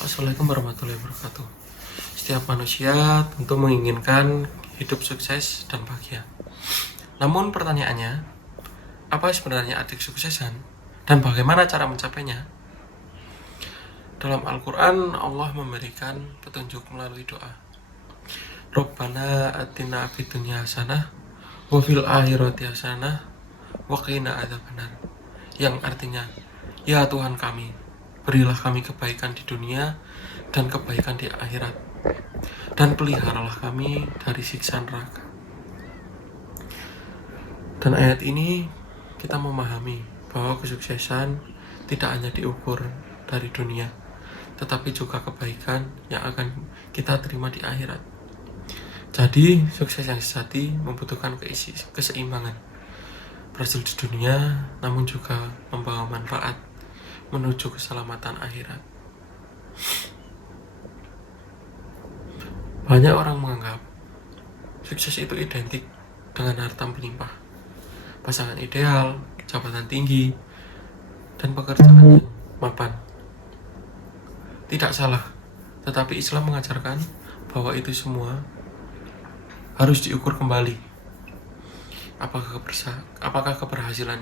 Assalamualaikum warahmatullahi wabarakatuh. Setiap manusia tentu menginginkan hidup sukses dan bahagia. Namun pertanyaannya, apa sebenarnya arti kesuksesan dan bagaimana cara mencapainya? Dalam Al-Quran, Allah memberikan petunjuk melalui doa. Rabbana atina fid dunya hasanah wa fil akhirati hasanah wa qina adzabannar. Yang artinya, ya Tuhan kami, berilah kami kebaikan di dunia dan kebaikan di akhirat, dan peliharalah kami dari siksa neraka. Dan ayat ini kita memahami bahwa kesuksesan tidak hanya diukur dari dunia, tetapi juga kebaikan yang akan kita terima di akhirat. Jadi, sukses yang sejati membutuhkan keseimbangan, berhasil di dunia, namun juga membawa manfaat menuju keselamatan akhirat. Banyak orang menganggap sukses itu identik dengan harta melimpah, pasangan ideal, jabatan tinggi, dan pekerjaan yang mapan. Tidak salah, tetapi Islam mengajarkan bahwa itu semua harus diukur kembali. Apakah keberhasilan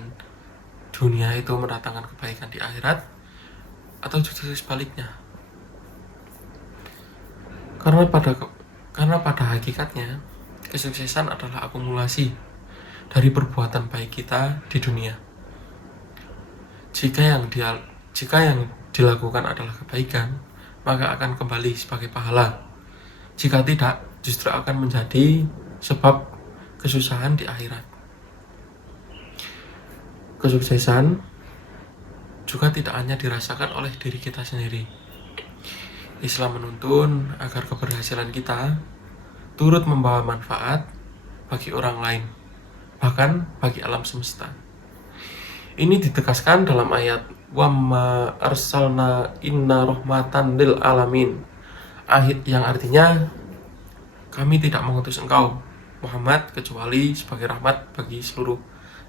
dunia itu mendatangkan kebaikan di akhirat, atau justru sebaliknya? Karena pada hakikatnya, kesuksesan adalah akumulasi dari perbuatan baik kita di dunia. Jika yang dilakukan adalah kebaikan, maka akan kembali sebagai pahala. Jika tidak, justru akan menjadi sebab kesusahan di akhirat. Kesuksesan juga tidak hanya dirasakan oleh diri kita sendiri. Islam menuntun agar keberhasilan kita turut membawa manfaat bagi orang lain, bahkan bagi alam semesta. Ini ditegaskan dalam ayat wa ma arsalna inna rahmatan lil alamin, yang artinya kami tidak mengutus engkau Muhammad kecuali sebagai rahmat bagi seluruh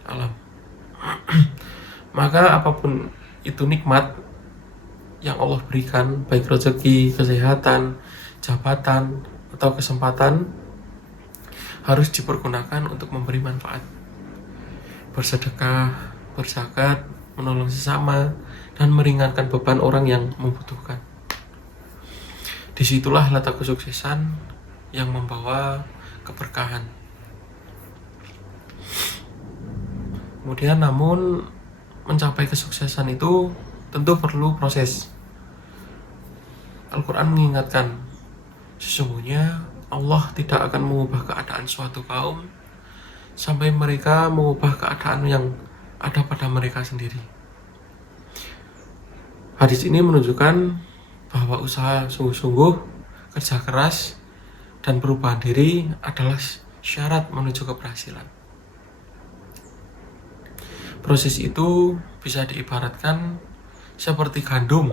alam. Maka apapun itu nikmat yang Allah berikan, baik rezeki, kesehatan, jabatan, atau kesempatan, harus dipergunakan untuk memberi manfaat, bersedekah, berzakat, menolong sesama, dan meringankan beban orang yang membutuhkan. Disitulah letak kesuksesan yang membawa keberkahan. Kemudian namun mencapai kesuksesan itu tentu perlu proses. Al-Quran mengingatkan, sesungguhnya Allah tidak akan mengubah keadaan suatu kaum sampai mereka mengubah keadaan yang ada pada mereka sendiri. Hadis ini menunjukkan bahwa usaha sungguh-sungguh, kerja keras, dan perubahan diri adalah syarat menuju keberhasilan. Proses itu bisa diibaratkan seperti gandum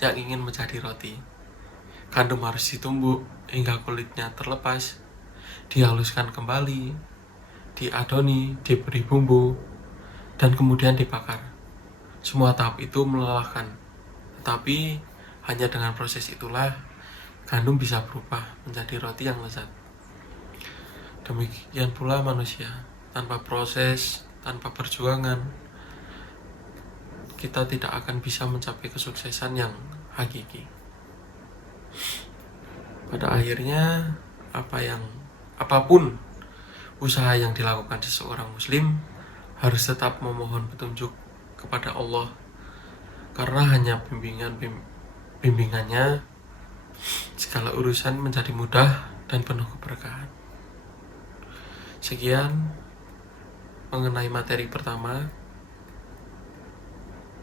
yang ingin menjadi roti. Gandum harus ditumbuk hingga kulitnya terlepas, dihaluskan kembali, diadoni, diberi bumbu, dan kemudian dibakar. Semua tahap itu melelahkan, tetapi hanya dengan proses itulah gandum bisa berubah menjadi roti yang lezat. Demikian pula manusia, tanpa proses, tanpa perjuangan, kita tidak akan bisa mencapai kesuksesan yang hakiki. Pada akhirnya, apapun usaha yang dilakukan seseorang muslim harus tetap memohon petunjuk kepada Allah, karena hanya bimbingannya segala urusan menjadi mudah dan penuh keberkahan. Sekian mengenai materi pertama.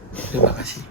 Terima kasih.